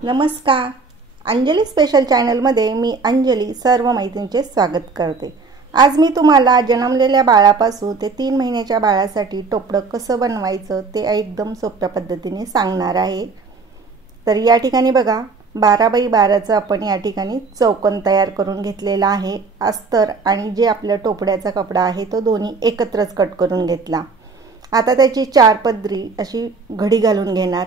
नमस्कार, अंजली स्पेशल चॅनलमध्ये मी अंजली सर्व मैत्रिणींचे स्वागत करते। आज मी तुम्हाला जन्मलेल्या बाळापासून ते 3 महिन्याच्या बाळासाठी टोपडं कसं बनवायचं ते एकदम सोप्या पद्धतीने सांगणार आहे। तर या ठिकाणी बघा 12x12चा आपण या ठिकाणी चौकोन तयार करून घेतलेला आहे। अस्तर आणि जे आपल्या टोपड्याचा कपडा आहे तो दोन्ही एकत्रच कट करून घेतला। आता त्याची 4 पदरी अशी घडी घालून घेणार।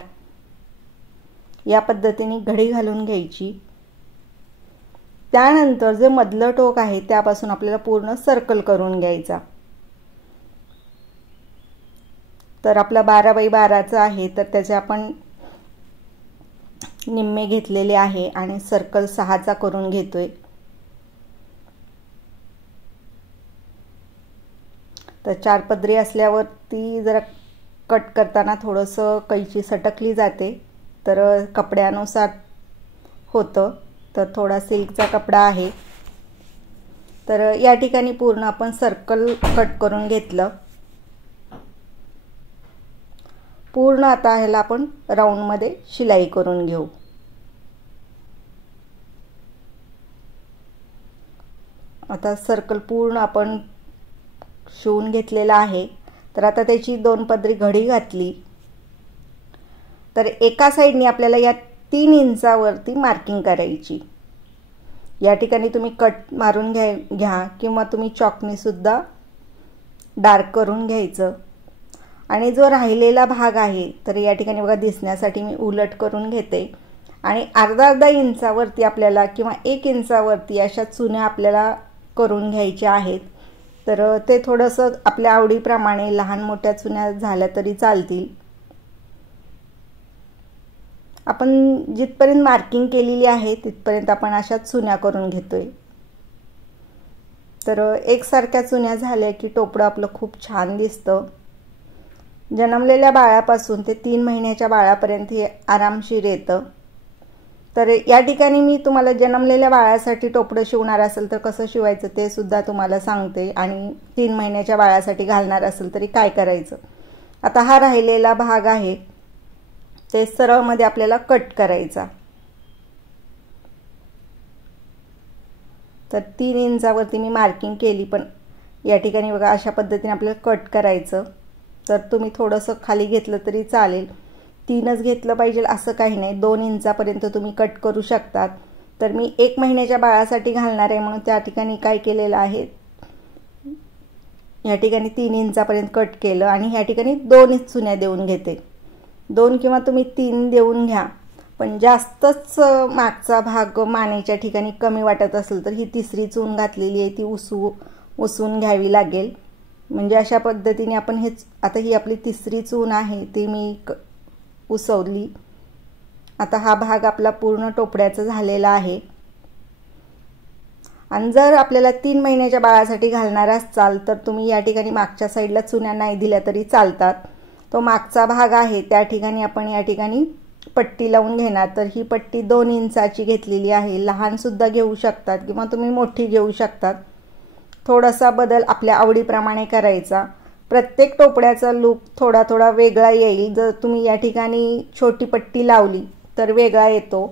या पद्धतीने घडी घालून घ्यायची। त्यानंतर जे मधलं टोक आहे त्यापासून आपल्याला पूर्ण सर्कल करून घ्यायचा। तर आपला 12x12चा आहे तर त्याचे आपण निम्मे घेतलेले आहे आणि सर्कल 6चा करून घेतोय। तर 4 पदरी असल्यावरती जरा कट करताना थोडंसं कैची सटकली जाते, तर कपड्यानुसार होतं। तर थोडा सिल्कचा कपडा आहे, तर या ठिकाणी पूर्ण आपण सर्कल कट करून घेतलं। पूर्ण आता ह्याला आपण राऊंड मध्ये शिलाई करून घेऊ। आता सर्कल पूर्ण आपण शिवून घेतलेला आहे। तर आता त्याची 2 पदरी घडी घातली तर एका साइडने आपल्याला या 3 इंचावरती मार्किंग करायची। या ठिकाणी तुम्ही कट मारून घ्या किंवा तुम्ही चॉकने सुद्धा डार्क करून घ्यायचं। आणि जो राहिलेला भाग आहे तर या ठिकाणी बघा दिसण्यासाठी मी उलट करून घेते आणि अर्धा इंचावरती आपल्याला किंवा 1 इंचावरती अशा चुन्या आपल्याला करून घ्यायच्या आहेत। तर ते थोडंसं आपल्या आवडीप्रमाणे लहान मोठ्या चुन्या झाल्या तरी चालतील। आपण जिथपर्यंत मार्किंग केलेली आहे तिथपर्यंत आपण अशा चुन्या करून घेतोय। तर एकसारख्या चुन्या झाल्या की टोपडं आपलं खूप छान दिसतं। जन्मलेल्या बाळापासून ते 3 महिन्याच्या बाळापर्यंत हे आरामशीर येतं। तर या ठिकाणी मी तुम्हाला जन्मलेल्या बाळासाठी टोपडं शिवणार असेल तर कसं शिवायचं ते सुद्धा तुम्हाला सांगते, आणि 3 महिन्याच्या बाळासाठी घालणार असेल तरी काय करायचं। आता हा राहिलेला भाग आहे ते सरळ मध्ये आपल्याला कट करायचा। तर 3 इंचावरती मी मार्किंग केली, पण या ठिकाणी बघा अशा पद्धतीने आपल्याला कट करायचं। तर तुम्ही थोडंसं खाली घेतलं तरी चालेल, 3च घेतलं पाहिजे असं काही नाही, 2 इंचापर्यंत तुम्ही कट करू शकतात। तर मी 1 महिन्याच्या बाळासाठी घालणार आहे म्हणून त्या ठिकाणी काय केलेलं आहे, या ठिकाणी 3 इंचापर्यंत कट केलं आणि या ठिकाणी 2 चुन्या देऊन घेते। 2 किंवा तुम्ही 3 देऊन घ्या, पण जास्तच मागचा भाग मानेच्या ठिकाणी कमी वाटत असेल तर ही 3री चून घातलेली आहे ती उसवून घ्यावी लागेल। म्हणजे अशा पद्धतीने आपण हे आता ही आपली 3री चून आहे ती मी उसवली। आता हा भाग आपला पूर्ण टोपड्याचा झालेला आहे। आणि जर आपल्याला 3 महिन्याच्या बाळासाठी घालणार असाल तर तुम्ही या ठिकाणी मागच्या साईडला चुन्या नाही दिल्या तरी चालतात। तो मागचा भाग आहे त्या ठिकाणी आपण या ठिकाणी पट्टी लावून घेणार। तर ही पट्टी 2 इंचाची घेतलेली आहे, लहान सुद्धा घेऊ शकतात किंवा तुम्ही मोठी घेऊ शकतात। थोडासा बदल आपल्या आवडीप्रमाणे करायचा। प्रत्येक टोपड्याचा लुक थोडा वेगळा येईल। जर तुम्ही या ठिकाणी छोटी पट्टी लावली तर वेगळा येतो।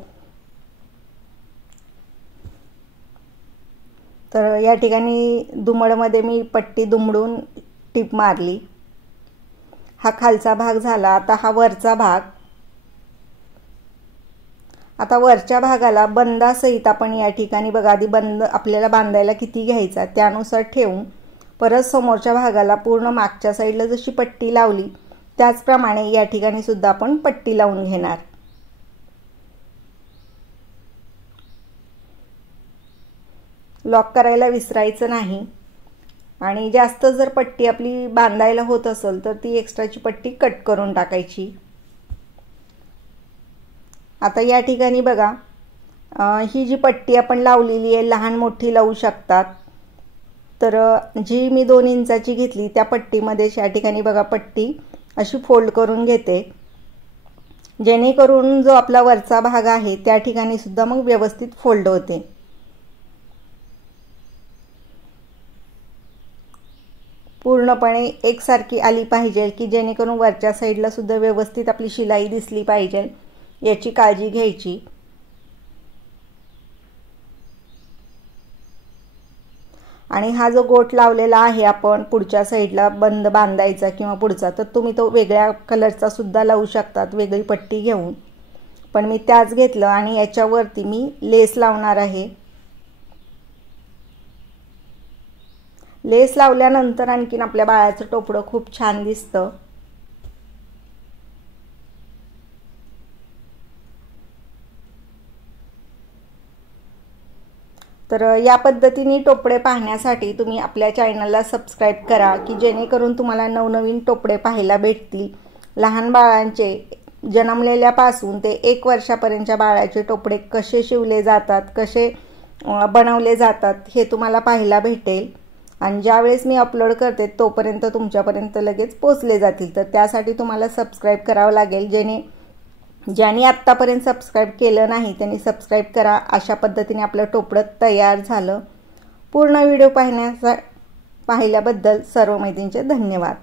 तर या ठिकाणी दुमडमध्ये मी पट्टी दुमडून टिप मारली। हा खालचा भाग झाला। आता हा वरचा भाग। आता वरच्या भागाला बंदासहित आपण या ठिकाणी बघा आधी बंद आपल्याला बांधायला किती घ्यायचा त्यानुसार ठेवून परत समोरच्या भागाला पूर्ण मागच्या साईडला जशी पट्टी लावली त्याचप्रमाणे या ठिकाणी सुद्धा आपण पट्टी लावून घेणार। लॉक करायला विसरायचं नाही, आणि जास्त जर पट्टी आपली बांधायला होत असेल तर ती एक्स्ट्राची पट्टी कट करून टाकायची। आता या ठिकाणी बघा ही जी पट्टी आपण लावलेली आहे लहान मोठी लावू शकतात। तर जी मी 2 इंचाची घेतली त्या पट्टीमध्ये या ठिकाणी बघा पट्टी अशी फोल्ड करून घेते, जेणेकरून जो आपला वरचा भाग आहे त्या ठिकाणी सुद्धा मग व्यवस्थित फोल्ड होते। पूर्णपणे एकसारखी आली पाहिजे की जेणेकरून वरच्या साईडला सुद्धा व्यवस्थित आपली शिलाई दिसली पाहिजे, याची काळजी घ्यायची। आणि हा जो गोट लावलेला आहे आपण पुढच्या साईडला बंद बांधायचा किंवा पुढचा, तर तुम्ही तो वेगळ्या कलरचा सुद्धा लावू शकतात वेगळी पट्टी घेऊन, पण मी त्याच घेतलं आणि याच्यावरती मी लेस लावणार आहे। लेस लावल्यानंतर आणखीन आपल्या बाळाचं टोपडं खूप छान दिसतं। तर या पद्धतीने टोपडे पाहण्यासाठी तुम्ही आपल्या चॅनलला सबस्क्राइब करा की जेणेकरून तुम्हाला नवनवीन टोपडे पाहायला भेटतील। लहान बाळांचे जन्मलेल्यापासून ते 1 वर्षापर्यंतच्या बाळाचे टोपडे कसे शिवले जातात, कसे बनवले जातात हे तुम्हाला पाहायला भेटेल आणि ज्यावेळेस मी अपलोड करते तोपर्यंत तुमच्यापर्यंत लगेच पोहोचले जातील। तर त्यासाठी तुम्हाला सबस्क्राइब करावं लागेल। ज्यांनी आत्तापर्यंत सबस्क्राइब केलं नाही त्यांनी सबस्क्राइब करा। अशा पद्धतीने आपलं टोपडं तयार झालं। पूर्ण व्हिडिओ पाहिल्याबद्दल सर्व मैत्रिणींचे धन्यवाद।